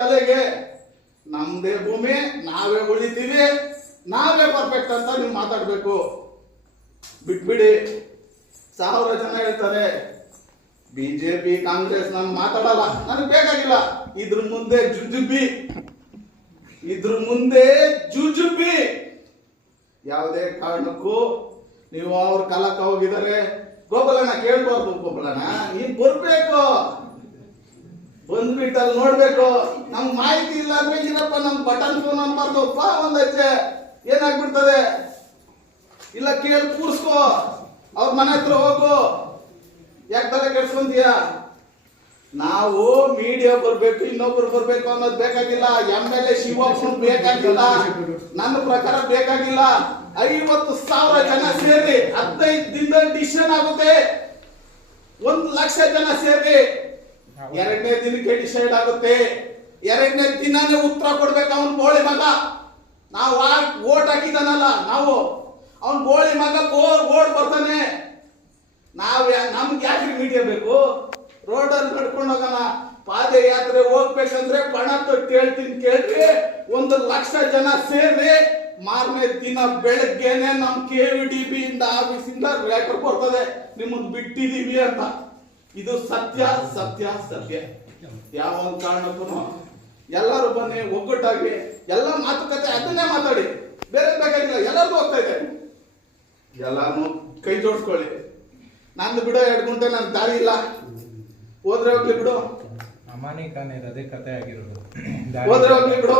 ತಲೆಗೆ ನಮ್ದೇ ಭೂಮಿ, ನಾವೇ ಉಳಿತೀವಿ, ನಾವೇ ಪರ್ಫೆಕ್ಟ್ ಅಂತ ನೀವು ಮಾತಾಡ್ಬೇಕು. ಬಿಟ್ಬಿಡಿ. ಸಾವಿರ ಜನ ಹೇಳ್ತಾರೆ, ಬಿಜೆಪಿ, ಕಾಂಗ್ರೆಸ್ ನಾನು ಮಾತಾಡಲ್ಲ, ನನಗೆ ಬೇಕಾಗಿಲ್ಲ. ಇದ್ರ ಮುಂದೆ ಜುಜುಬಿ, ಇದ್ರ ಮುಂದೆ ಜುಜುಬಿ. ಯಾವುದೇ ಕಾರಣಕ್ಕೂ ನೀವು ಅವ್ರ ಕಾಲಕ್ಕೆ ಹೋಗಿದ್ದಾರೆ ಗೋಪಾಲಣ್ಣ ಕೇಳ್ಬಾರ್ದು ಗೋಪಾಲಣ್ಣ, ನೀನ್ ಬರ್ಬೇಕು. ಬಂದ್ಬಿಟ್ಟು ಅಲ್ಲಿ ನೋಡ್ಬೇಕು. ನಮ್ಗೆ ಮಾಹಿತಿ ಇಲ್ಲ ಅಂದ್ರೆ ಏನಪ್ಪ ನಮ್ ಬಟನ್ ಫೋನ್ ಅನ್ಬಾರ್ದು ಪಾ ಒಂದ್ ಹೆಜ್ಜೆ ಏನಾಗ್ಬಿಡ್ತದೆ? ಇಲ್ಲ, ಕೇಳಿ ಕೂರ್ಸ್ಕೋ. ಅವ್ರ ಮನೆ ಹತ್ರ ಹೋಗು. ಯಾಕೆ ತಲೆ ಕೆಡ್ಸ್ಕೊಂತೀಯ? ನಾವು ಮೀಡಿಯಾ ಬರ್ಬೇಕು, ಇನ್ನೊಬ್ರು ಬರ್ಬೇಕು ಅನ್ನೋದು ಬೇಕಾಗಿಲ್ಲ. ಎಂ ಎಲ್ ಎ ಶಿವಪ್ಪನ್ ಬೇಕಾಗಿಲ್ಲ. ನನ್ನ ಪ್ರಕಾರ ಬೇಕಾಗಿಲ್ಲ. ಐವತ್ತು ಸಾವಿರ ಜನ ಸೇರಿ ಹದಿನೈದು ದಿನದಲ್ಲಿ ಡಿಸಿಷನ್ ಆಗುತ್ತೆ. ಒಂದು ಲಕ್ಷ ಜನ ಸೇರಿ. ಎರಡನೇ ದಿನಕ್ಕೆ ಡಿಸೈಡ್ ಆಗುತ್ತೆ. ಎರಡನೇ ದಿನಾನೇ ಉತ್ತರ ಕೊಡ್ಬೇಕು ಅವನ್ ಗೋಳಿ ಮಗ. ನಾವು ಓಟ್ ಹಾಕಿದಾನಲ್ಲ ನಾವು ಅವನ್ ಗೋಳಿ ಮಗ ಓಟ್ ಬರ್ತಾನೆ. ನಾವ್ ನಮ್ಗೆ ಯಾಕೆ ಮೀಡಿಯಾ ಬೇಕು? ರೋಡಲ್ಲಿ ನಡ್ಕೊಂಡು ಹೋಗೋಣ. ಪಾದಯಾತ್ರೆ ಹೋಗ್ಬೇಕಂದ್ರೆ ಪಣ ತೊಟ್ಟು ಹೇಳ್ತೀನಿ ಕೇಳ್ರಿ. ಒಂದು ಲಕ್ಷ ಜನ ಸೇರಿ ಮಾರನೇ ದಿನ ಬೆಳಗ್ಗೆನೆ ನಮ್ ಕೆ ವಿ ಡಿ ಬಿ ಇಂದ ಆಫೀಸಿಂದ ಲೆಟರ್ ಬರ್ತದೆ. ನಿಮ್ಮನ್ನು ಬಿಟ್ಟಿದೀವಿ ಅಂತ. ಇದು ಸತ್ಯ ಸತ್ಯ ಸತ್ಯ. ಯಾವ ಒಂದು ಕಾರಣಕ್ಕೂ ಎಲ್ಲರೂ ಬನ್ನಿ ಒಗ್ಗಟ್ಟಾಗಿ ಎಲ್ಲ ಮಾತುಕತೆ ಅದನ್ನೇ ಮಾತಾಡಿ. ಬೇರೆ ಬೇಕಾಗಿಲ್ಲ ಎಲ್ಲರಿಗೂ ಹೋಗ್ತಾ ಇದೆ. ಎಲ್ಲಾನು ಕೈ ಜೋಡಿಸ್ಕೊಳ್ಳಿ. ನಂದು ಬಿಡೋ ಎರಡು ಗುಂಟೆ ನನ್ ದಾರಿ ಇಲ್ಲ. ಹೋದ್ರೆ ಹೋಗ್ಲಿ ಬಿಡು. ಅಮಾನಿ ಕಾನೇ ಇರೋದೇ ಕತೆ ಆಗಿರೋದು. ಹೋದ್ರೆ ಹೋಗ್ಲಿ ಬಿಡು.